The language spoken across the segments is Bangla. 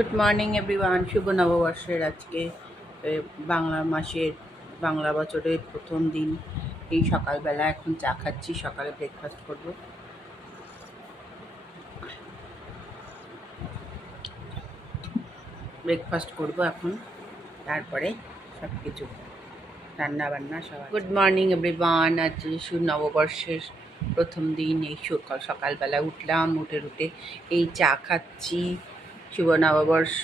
গুড মর্নিং এভরিওয়ান, শুভ নববর্ষের আজকে বাংলা মাসের বাংলা বছরের প্রথম দিন। এই সকালবেলা এখন চা খাচ্ছি, সকালে ব্রেকফাস্ট করব এখন, তারপরে সব কিছু রান্না বান্না সব। গুড মর্নিং এভরিওয়ান, আজ নববর্ষের প্রথম দিন। এই সকালবেলা উঠে এই চা খাচ্ছি। শুভ নববর্ষ,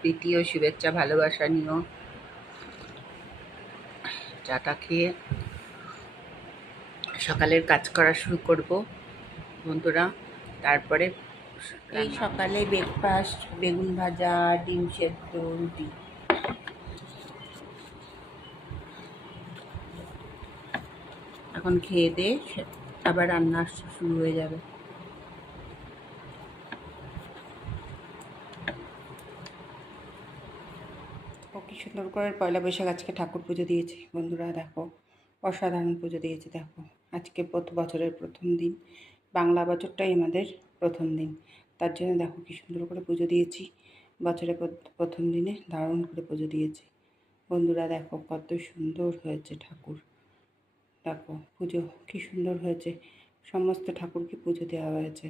তৃতীয় শুভেচ্ছা, ভালোবাসা নিও। চাটা খেয়ে সকালের কাজ করা শুরু করব বন্ধুরা। তারপরে এই সকালে ব্রেকফাস্ট, বেগুন ভাজা, ডিম সেদ্ধ, রুটি। এখন খেয়ে দিয়ে আবার রান্না শুরু হয়ে যাবে। কি সুন্দর করে পয়লা বৈশাখ আজকে ঠাকুর পুজো দিয়েছে বন্ধুরা, দেখো অসাধারণ পুজো দিয়েছে। দেখো আজকে বছরের প্রথম দিন, বাংলা বছরটাই আমাদের প্রথম দিন, তার জন্য দেখো কি সুন্দর করে পুজো দিয়েছি। বছরের প্রথম দিনে দারুণ করে পুজো দিয়েছি বন্ধুরা। দেখো কত সুন্দর হয়েছে ঠাকুর, দেখো পুজো কি সুন্দর হয়েছে। সমস্ত ঠাকুরকে পুজো দেওয়া হয়েছে।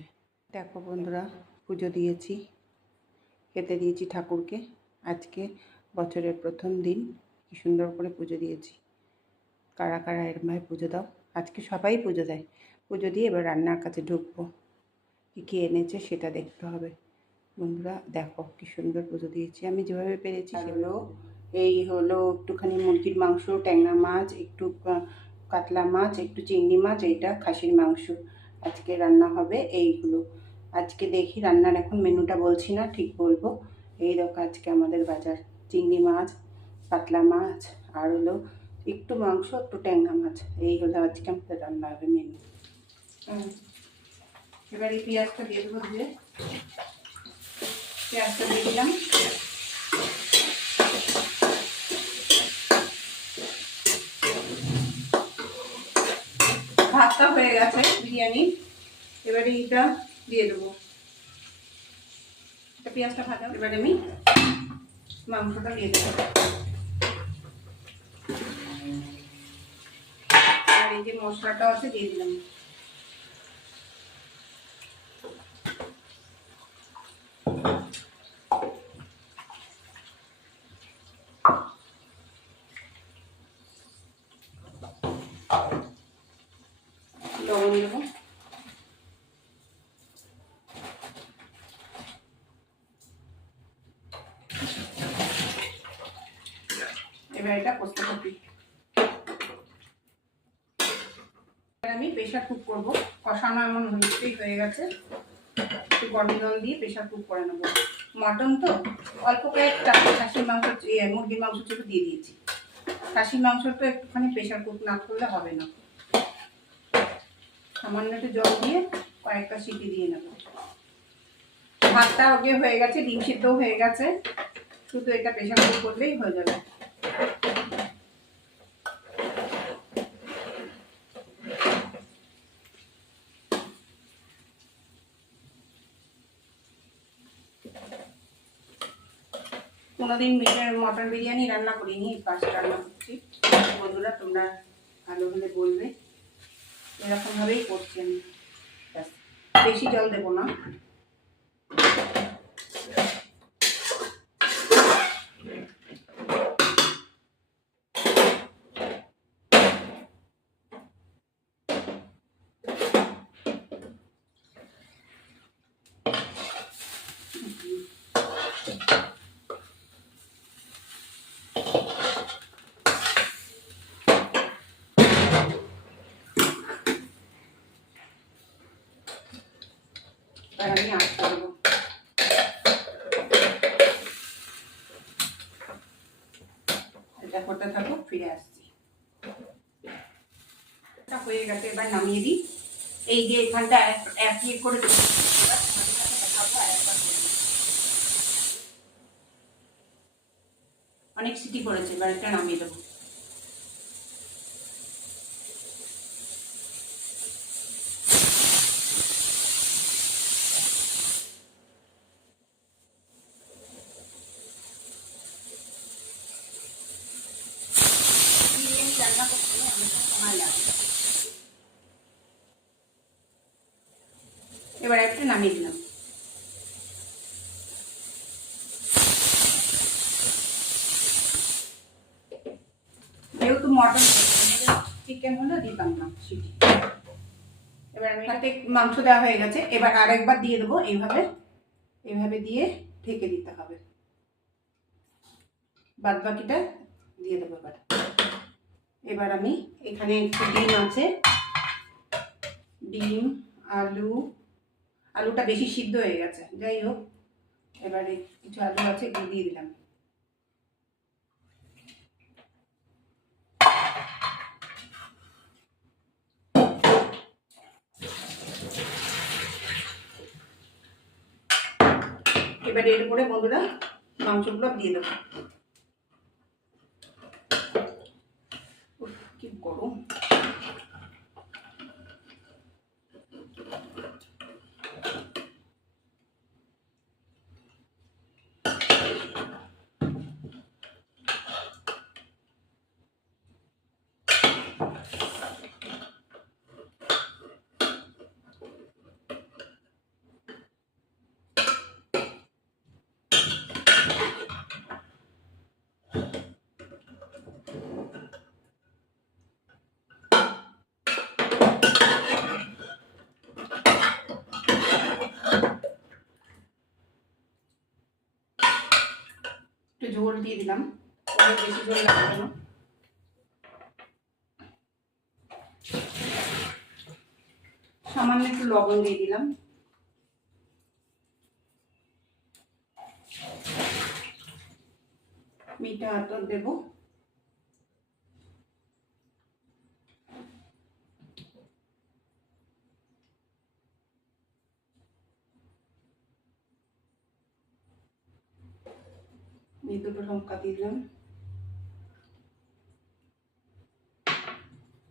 দেখো বন্ধুরা, পুজো দিয়েছি, খেতে দিয়েছি ঠাকুরকে। আজকে বছরের প্রথম দিন কি সুন্দর করে পুজো দিয়েছি। কারা কারা এরমভাবে পুজো দাও? আজকে সবাই পুজো দেয়। পুজো দিয়ে এবার রান্নার কাছে ঢুকবো। কী কী এনেছে সেটা দেখতে হবে বন্ধুরা। দেখো কি সুন্দর পুজো দিয়েছি, আমি যেভাবে পেরেছি সেগুলো। এই হলো একটুখানি মুরগির মাংস, ট্যাংরা মাছ, একটু কাতলা মাছ, একটু চিংড়ি মাছ, এইটা খাসির মাংস আজকে রান্না হবে। এইগুলো আজকে দেখি রান্নার, এখন মেনুটা বলছি না, ঠিক বলবো। এই দেখো আজকে আমাদের বাজার চিংড়ি মাছ, কাতলা মাছ, আর হলো একটু মাংস, একটু ট্যাংরা মাছ। এই হলো আজকে আমাদের রান্না হবে মেনু। এবার এই পেঁয়াজটা দিয়ে দেবো, দিয়ে পেঁয়াজটা দিয়ে দিলাম। ভাতটা হয়ে গেছে বিরিয়ানি, এবারে এইটা দিয়ে দেবো। পেঁয়াজটা ভাজা, এবারে আমি মাংসটা দিয়ে দেবো। আর এই যে মশলাটা আছে দিয়ে দিলাম। লবণ দেবো। এবার এটা কষতে থাকি। আমি প্রেশার কুক করবো, কষানো এমন হয়ে গেছে। একটু গরম জল দিয়ে প্রেশার কুক করে নেবো। মটন তো অল্প কয়েকটা, খাসির মাংস মুরগির মাংস ছিল দিয়ে দিয়েছি। খাসির মাংস তো একটুখানি প্রেশার কুক না করলে হবে না। সামান্য একটু জল দিয়ে কয়েকটা সিটি দিয়ে নেব। ভাতটা আগে হয়ে গেছে, ডিম সিদ্ধও হয়ে গেছে, শুধু এটা প্রেশার কুক করলেই হয়ে যাবে। কোনোদিন মটন বিরিয়ানি রান্না করিনি, ফার্স্ট রান্না করছি বন্ধুরা। তোমরা ভালো হলে বলবে। এরকমভাবেই করছি আমি, বেশি জল দেবো না। আর আমি আট করবো। এটা করতে থাকো, ফিরে আসছি। এটা হয়ে গেছে, এবার নামিয়ে দিই। এই যে এখানটা এক করে অনেক সিটি করেছে, এবার এটা নামিয়ে দেবো। মটন চিকেন হলে দিতাম না সিটি। এবার আমি এটাতে মাংস দেওয়া হয়ে গেছে, এবার আরেকবার দিয়ে দেবো এইভাবে, এইভাবে দিয়ে ঢেকে দিতে হবে। বাদ বাকিটা দিয়ে দেবো এবার। এবার আমি এখানে একটু ডিম আছে, ডিম, আলুটা বেশি সিদ্ধ হয়ে গেছে, যাই হোক এবারে কিছু আলু আছে এগুলো দিয়ে দিলাম। এবার এর উপরে বন্ধুরা মাংসগুলো দিয়ে দেবো। কি গরম! একটু ঝোল দিয়ে দিলাম, বেশি ঝোল লাগবে না। সামান্য একটু লবণ দিয়ে দিলাম। মিঠা আতর দেব। এই দুটো লঙ্কা দিলাম।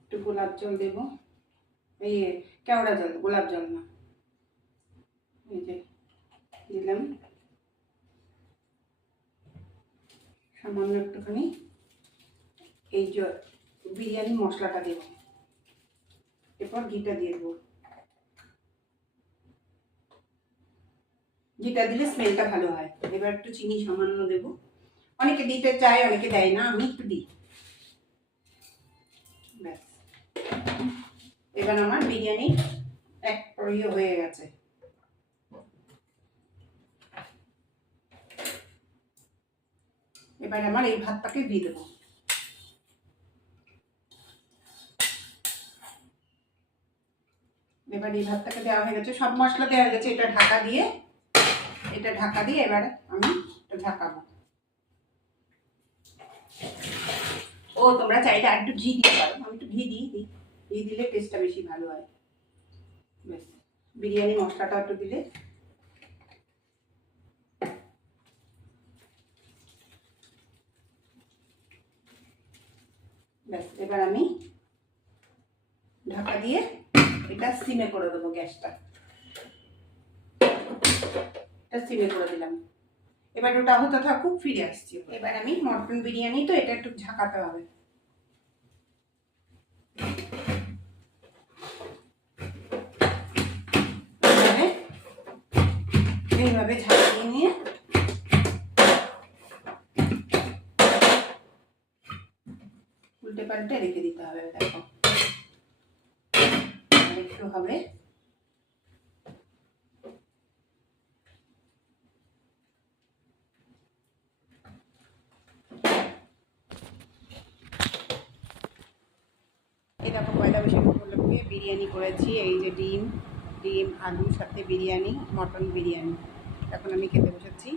একটু গোলাপ জল দেব, এই কেওড়া জল, গোলাপ জল না, এই যে দিলাম। সামান্য একটুখানি এই যে বিরিয়ানি মশলাটা দেব, এরপর ঘিটা দিয়ে দেবো। ঘিটা দিলে স্মেলটা ভালো হয়। এবার একটু চিনি সামান্য দেব, অনেকে দিতে চায় অনেকে দেয় না, আমি একটু দিই। ব্যাস, এবার আমার বিরিয়ানি এক হয়ে গেছে। এবার আমার এই ভাতটাকে দিয়ে দেবো। এবার এই ভাতটাকে দেওয়া হয়ে গেছে, সব মশলা দেওয়া হয়ে গেছে। এটা ঢাকা দিয়ে এবার আমি এটা ঢাকাবো। ও তোমরা চাইলে আর একটু ঘি দিতে পারো, আমি একটু ঘি দিই, ঘি দিলে টেস্টটা বেশি ভালো হয়। ব্যাস, বিরিয়ানি মশলাটা একটু দিলে। ব্যাস, এবার আমি ঢাকা দিয়ে এটা সিমে করে দেবো। গ্যাসটা সিমে করে দিলাম। এবার ওটা হতে থাকুক, ফিরে আসছি। এবার আমি মটন বিরিয়ানি তো এটা একটু ঝাঁকাতে হবে। এইভাবে ঝাঁকিয়ে নিয়ে উল্টে পাল্টে রেখে দিতে হবে। দেখো একটু হবে, এই দেখো পয়লা বৈশাখ উপলক্ষে বিরিয়ানি করেছি। এই যে ডিম আলুর সাথে বিরিয়ানি, মটন বিরিয়ানি। এখন আমি খেতে বসেছি।